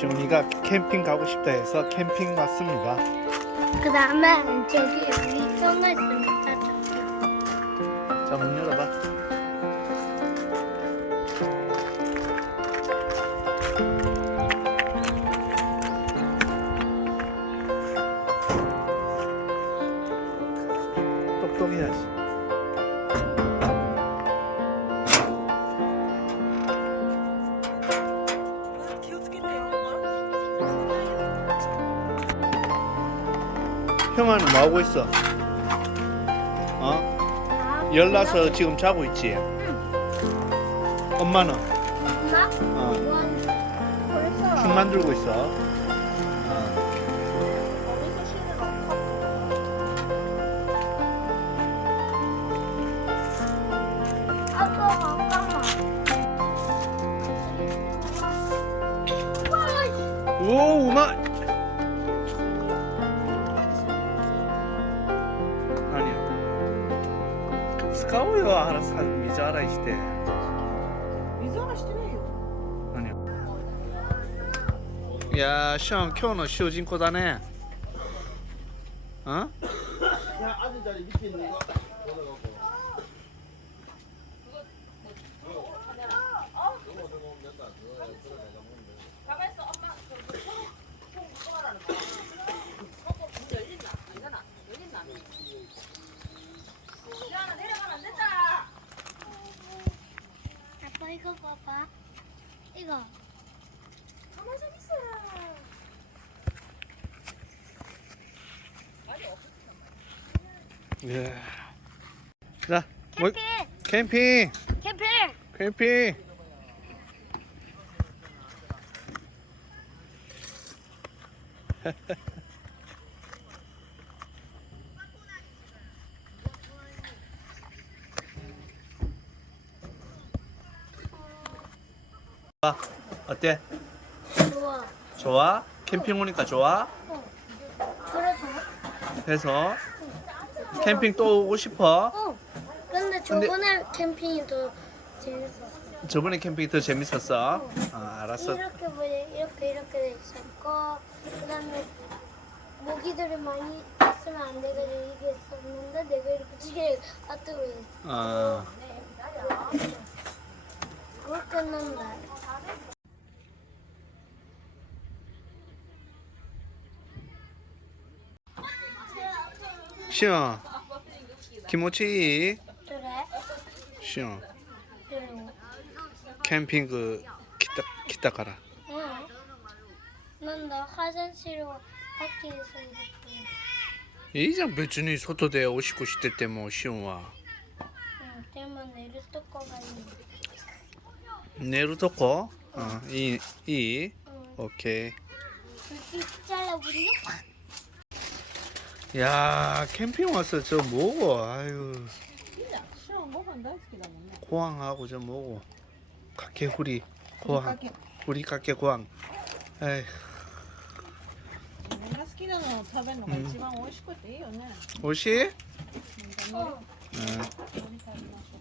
시온이가 캠핑 가고 싶다 해서 캠핑 왔습니다. 그 다음에 저기 우리 쏘가 있으니까 저기. 자, 문 열어봐. 똑똑해야지. 형아는 뭐 하고 있어? 어? 열나서 지금 자고 있지? 엄마는? 엄마? 벌써 죽 만들고 있어. 어디서 쉬는 아빠 잠깐만. 오, 우마! 아니야. 스카우요, 알아서 미자라 이시대. 水洗いしてないよ。 아니야. 야, 시험, 今日の主人公だね. 어? 아빠 이거 봐봐. 이거. 가만히 좀 있어. 예. 자, 뭐, 캠핑. 캠핑! 캠핑. 캠핑! 어때? 좋아. 좋아? 캠핑 오니까 좋아? 그래서. 해서 캠핑 또 오고 싶어? 근데 저번에 캠핑이 더 재밌었어. 저번에 캠핑이 더 재밌었어? 알았어. 이렇게 뭐냐 이렇게 돼 있었고 그다음에 모기들이 많이 있으면 안 되거든 이게 있었는데 내가 이렇게 뒤에 놔두고 있어. 어, 그거 끝난다. 시영, 김오치, 그래? 시영, 그래. 캠핑 기타 가라. 응. 난나 화장실로 밖에서 이렇게. 이장別に外でおしっこしててもシオンは 응. 때문에 내릴 거가 있는. 寝るとこ? 이, 이, 응. 오케이. 이렇게 잘라버려? 야, 캠핑 와서 저 뭐고? 아유, いいじゃん。シオンご飯大好きだもんね。 고항하고 저 뭐고? 가케후리 ふりか 고항, け。 후리 가케 고항. 에이, 自分が好きなのを食べるのが一番美味しくていいよね。 오시? 本当に。 응, 一緒に食べまし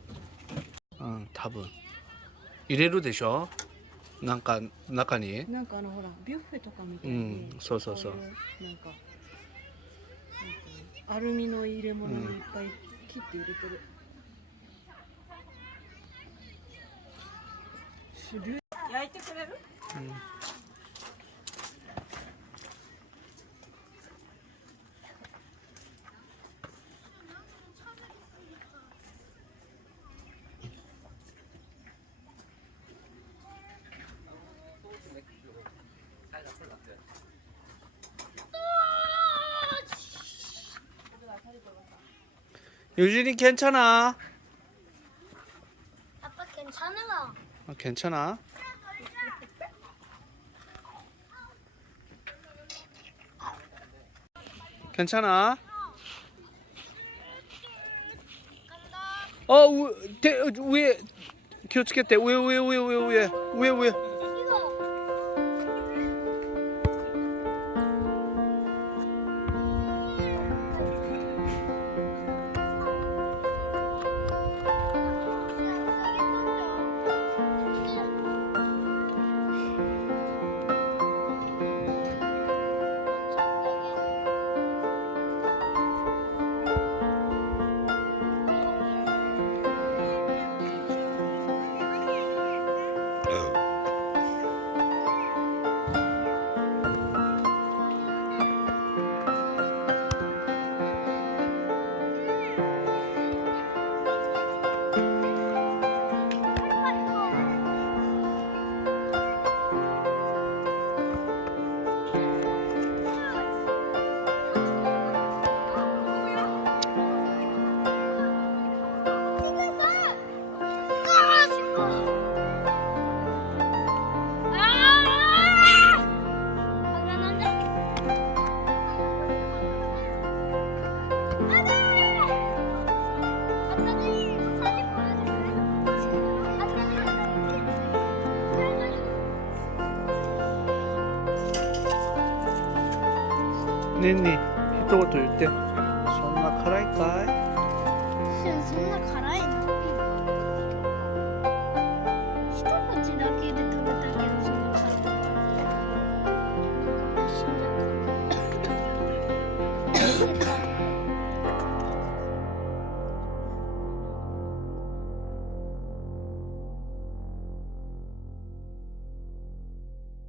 ょ 응, 답은 이래로 되셔? 난가中に? う。なんかほらビュッフェとかみたいうに。んそうそうそうこいなんかアルミの入れ物にいっぱい切って入れてる。焼いてくれる？ 응. 유진이 괜찮아? 아빠 괜찮아? 괜찮아? 괜찮아? 위에 気をつけて 위에 ねんに一言言って。そんな辛いかい？そんな辛いの？一口だけで食べたけどそんな辛いの？死んじゃうかな。